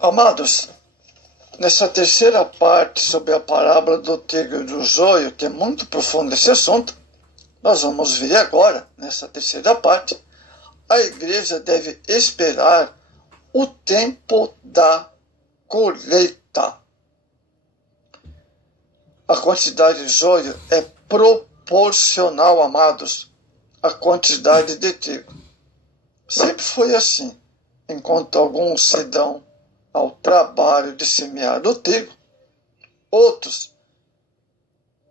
Amados, nessa terceira parte sobre a parábola do trigo e do joio, que é muito profundo esse assunto, nós vamos ver agora, nessa terceira parte, a igreja deve esperar o tempo da colheita. A quantidade de joio é proporcional, amados, à quantidade de trigo. Sempre foi assim. Enquanto alguns se dão ao trabalho de semear o trigo, outros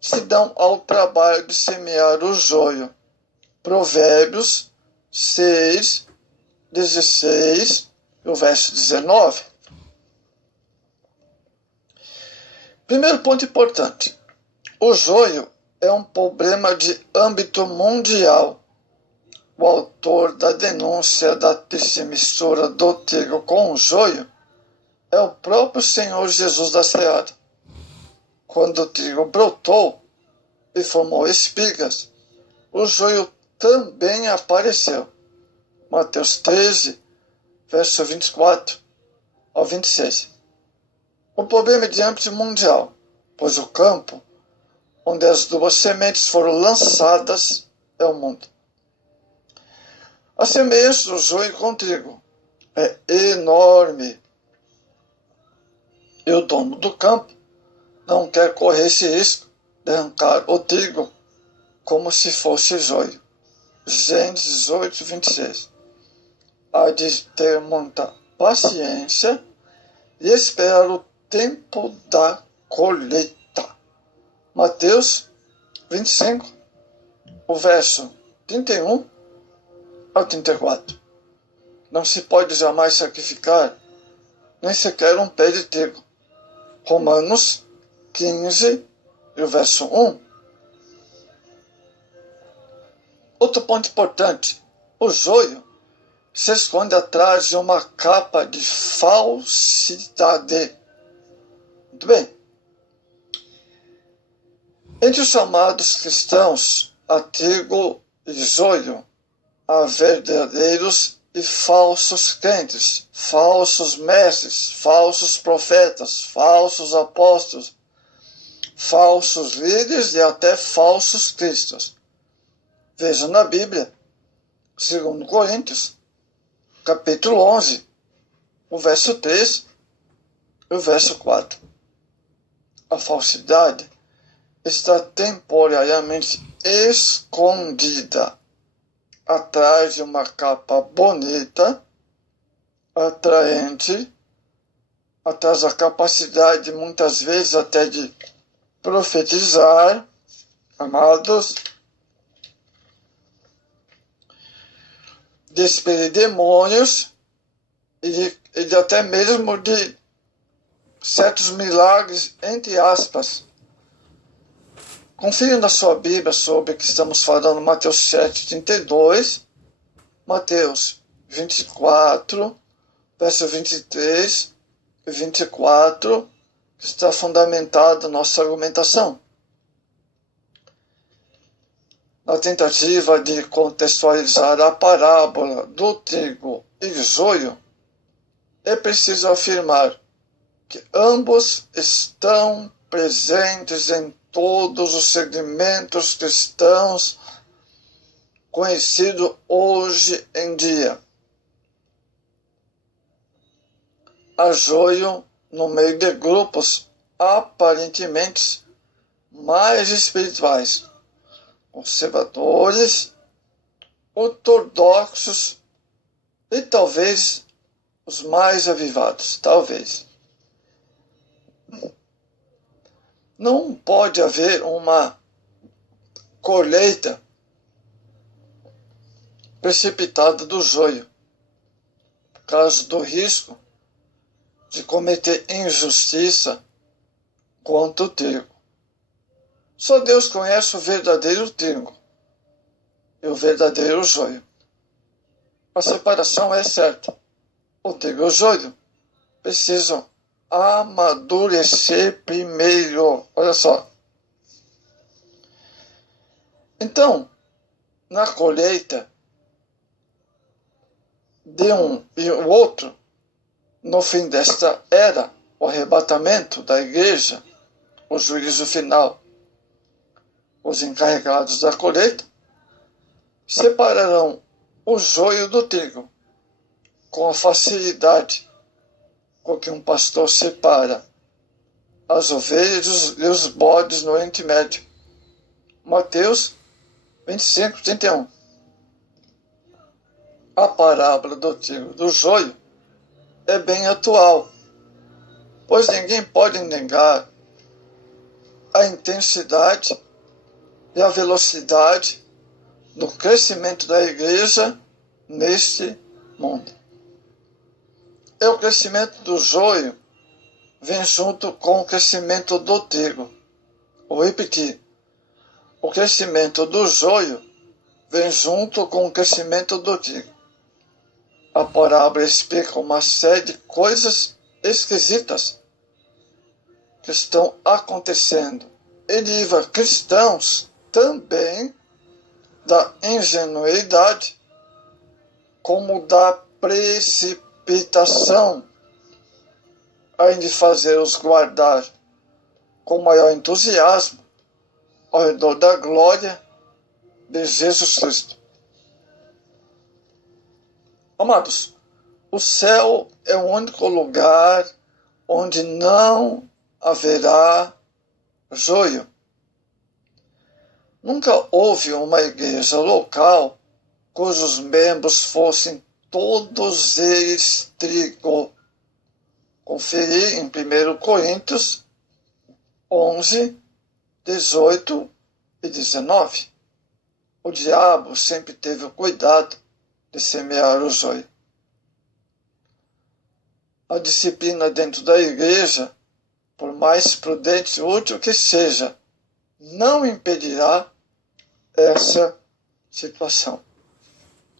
se dão ao trabalho de semear o joio. Provérbios 6, 16 e o verso 19. Primeiro ponto importante. O joio é um problema de âmbito mundial. O autor da denúncia da triste mistura do trigo com o joio é o próprio Senhor Jesus da Seara. Quando o trigo brotou e formou espigas, o joio também apareceu. Mateus 13, verso 24 ao 26. O problema é de âmbito mundial, pois o campo onde as duas sementes foram lançadas é o mundo. A semelhança do joio com o trigo é enorme. E o dono do campo não quer correr esse risco de arrancar o trigo como se fosse joio. Gênesis 18, 26. Há de ter muita paciência e esperar o tempo da colheita. Mateus 25, o verso 31 ao 34. Não se pode jamais sacrificar nem sequer um pé de trigo. Romanos 15 e o verso 1. Outro ponto importante. O joio se esconde atrás de uma capa de falsidade. Muito bem. Entre os chamados cristãos, há trigo e joio, há verdadeiros e falsos crentes, falsos mestres, falsos profetas, falsos apóstolos, falsos líderes e até falsos cristos. Veja na Bíblia, 2 Coríntios, capítulo 11, o verso 3 e o verso 4. A falsidade está temporariamente escondida atrás de uma capa bonita, atraente, atrás da capacidade, muitas vezes, até de profetizar, amados, de expelir demônios e até mesmo de certos milagres, entre aspas. Confira na sua Bíblia sobre o que estamos falando, Mateus 7, 32, Mateus 24, verso 23 e 24, que está fundamentada a nossa argumentação. Na tentativa de contextualizar a parábola do trigo e joio, é preciso afirmar que ambos estão presentes em todos os segmentos cristãos conhecidos hoje em dia. Há joio no meio de grupos aparentemente mais espirituais, conservadores, ortodoxos e talvez os mais avivados, talvez. Não pode haver uma colheita precipitada do joio, por causa do risco de cometer injustiça contra o trigo. Só Deus conhece o verdadeiro trigo e o verdadeiro joio. A separação é certa. O trigo e o joio precisam amadurecer primeiro. Olha só. Então, na colheita de um e o outro, no fim desta era, o arrebatamento da igreja, o juízo final, os encarregados da colheita separarão o joio do trigo com a facilidade com que um pastor separa as ovelhas e os bodes no Oriente Médio. Mateus 25, 31. A parábola do trigo e do joio é bem atual, pois ninguém pode negar a intensidade e a velocidade do crescimento da igreja neste mundo. E o crescimento do joio vem junto com o crescimento do trigo. Vou repetir. O crescimento do joio vem junto com o crescimento do trigo. A parábola explica uma série de coisas esquisitas que estão acontecendo e livra cristãos também da ingenuidade como da precipitação, além de fazê-los guardar com maior entusiasmo ao redor da glória de Jesus Cristo. Amados, o céu é o único lugar onde não haverá joio. Nunca houve uma igreja local cujos membros fossem todos eles trigo. Conferi em 1 Coríntios 11, 18 e 19. O diabo sempre teve o cuidado de semear o joio. A disciplina dentro da igreja, por mais prudente e útil que seja, não impedirá essa situação.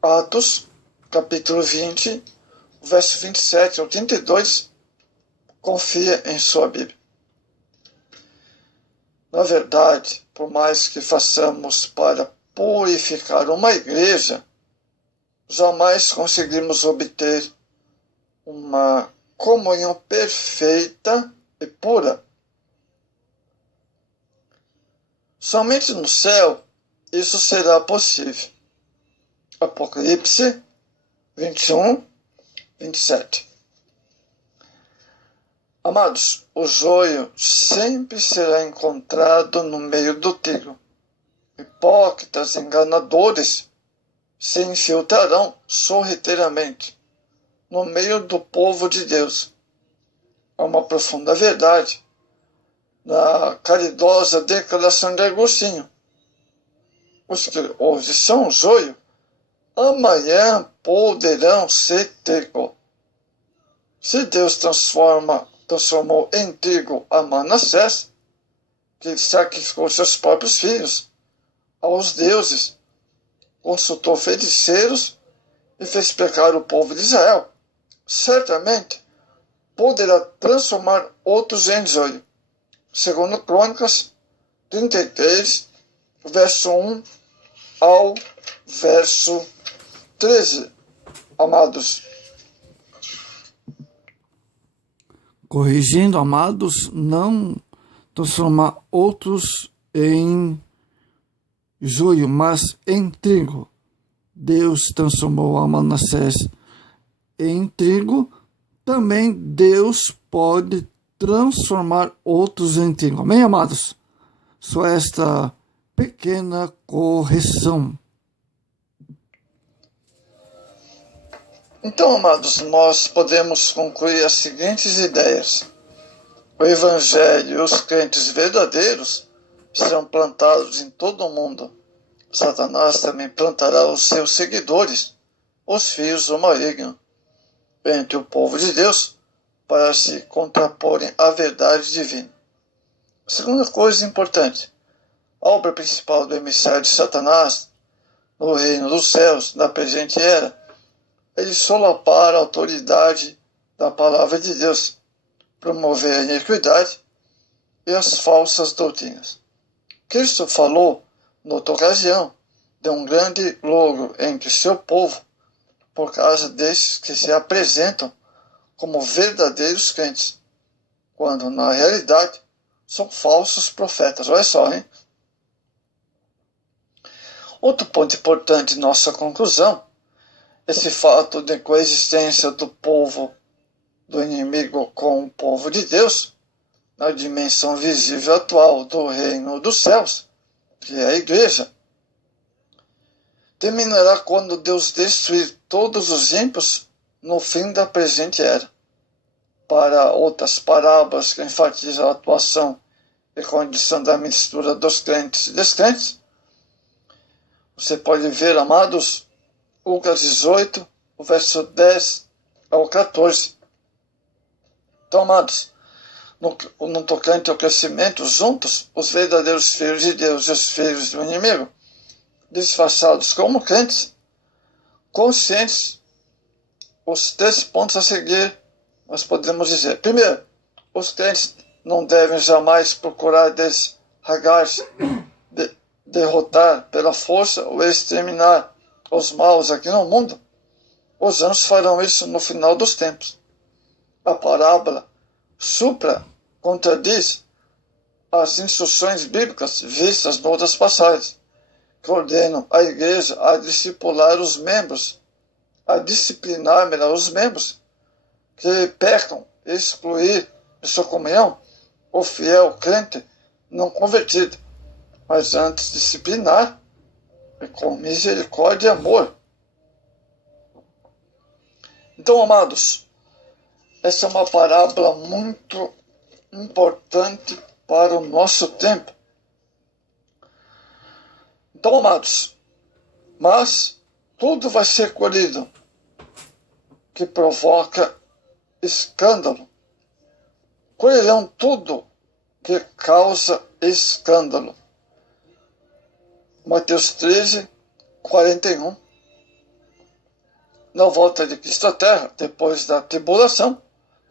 Atos, capítulo 20, verso 27 ao 32, confia em sua Bíblia. Na verdade, por mais que façamos para purificar uma igreja, jamais conseguimos obter uma comunhão perfeita e pura. Somente no céu isso será possível. Apocalipse 21, 27. Amados, o joio sempre será encontrado no meio do trigo. Hipócritas enganadores se infiltrarão sorrateiramente no meio do povo de Deus. Há uma profunda verdade na caridosa declaração de Agostinho. Os que hoje são joio, amanhã poderão ser trigo. Se Deus transformou em trigo a Manassés, que sacrificou seus próprios filhos aos deuses, consultou feiticeiros e fez pecar o povo de Israel, certamente poderá transformar outros em joio. Segundo Crônicas 33, verso 1 ao verso 13. Amados. Corrigindo, amados, não transformar outros em joio, mas em trigo. Deus transformou a Manassés em trigo, também Deus pode transformar outros em trigo. Amém, amados? Só esta pequena correção. Então, amados, nós podemos concluir as seguintes ideias. O Evangelho e os crentes verdadeiros serão plantados em todo o mundo. Satanás também plantará os seus seguidores, os filhos do maligno, entre o povo de Deus, para se contraporem à verdade divina. Segunda coisa importante, a obra principal do emissário de Satanás no reino dos céus, na presente era, é de solapar a autoridade da palavra de Deus, promover a iniquidade e as falsas doutrinas. Cristo falou, noutra ocasião, de um grande logro entre seu povo, por causa desses que se apresentam como verdadeiros crentes, quando na realidade são falsos profetas. Olha só, hein? Outro ponto importante em nossa conclusão, esse fato de coexistência do povo do inimigo com o povo de Deus, na dimensão visível atual do reino dos céus, que é a igreja, terminará quando Deus destruir todos os ímpios no fim da presente era. Para outras parábolas que enfatizam a atuação e condição da mistura dos crentes e descrentes, você pode ver, amados, Lucas 18, o verso 10 ao 14. Então, amados, no tocante ao crescimento, juntos, os verdadeiros filhos de Deus e os filhos do inimigo, disfarçados como crentes, conscientes, os 3 pontos a seguir, nós podemos dizer. Primeiro, os crentes não devem jamais procurar desragar-se, derrotar pela força ou exterminar os maus aqui no mundo. Os anjos farão isso no final dos tempos. A parábola supra contradiz as instruções bíblicas vistas em outras passagens, que ordenam a igreja a disciplinar os membros, que pecam, excluir de sua comunhão o fiel crente não convertido, mas antes disciplinar com misericórdia e amor. Então, amados, essa é uma parábola muito importante para o nosso tempo. Então, amados, mas tudo vai ser colhido que provoca escândalo. Colherão tudo que causa escândalo. Mateus 13, 41. Na volta de Cristo à Terra, depois da tribulação,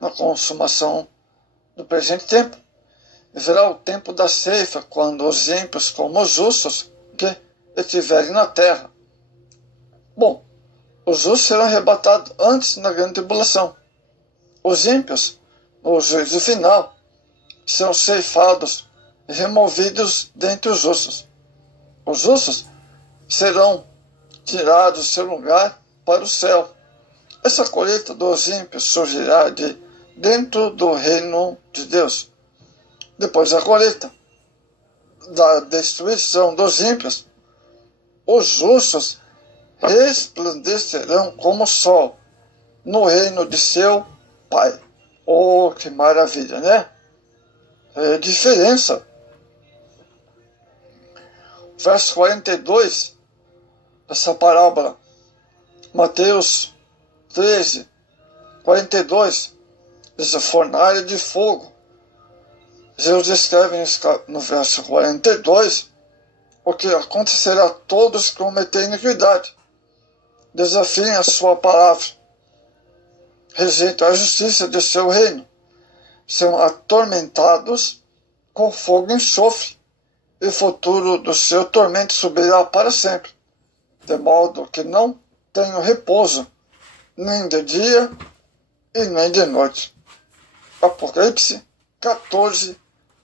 na consumação do presente tempo, virá o tempo da ceifa, quando os ímpios, como os justos, que estiverem na terra. Bom, os justos serão arrebatados antes na grande tribulação. Os ímpios, no juízo final, serão ceifados e removidos dentre os justos. Os justos serão tirados do seu lugar para o céu. Essa colheita dos ímpios surgirá de dentro do reino de Deus. Depois da colheita, da destruição dos ímpios, os justos resplandecerão como o sol no reino de seu Pai. Oh, que maravilha, né? É diferença. Verso 42 dessa parábola, Mateus 13, 42, diz: fornalha de fogo. Jesus escreve no verso 42 o que acontecerá a todos que cometerem iniquidade, desafiem a sua palavra, rejeitam a justiça de seu reino, serão atormentados com fogo e enxofre, e o futuro do seu tormento subirá para sempre, de modo que não tenham repouso, nem de dia e nem de noite. Apocalipse 14,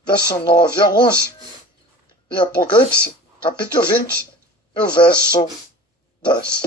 verso 9 a 11, e Apocalipse, capítulo 20, e o verso 10.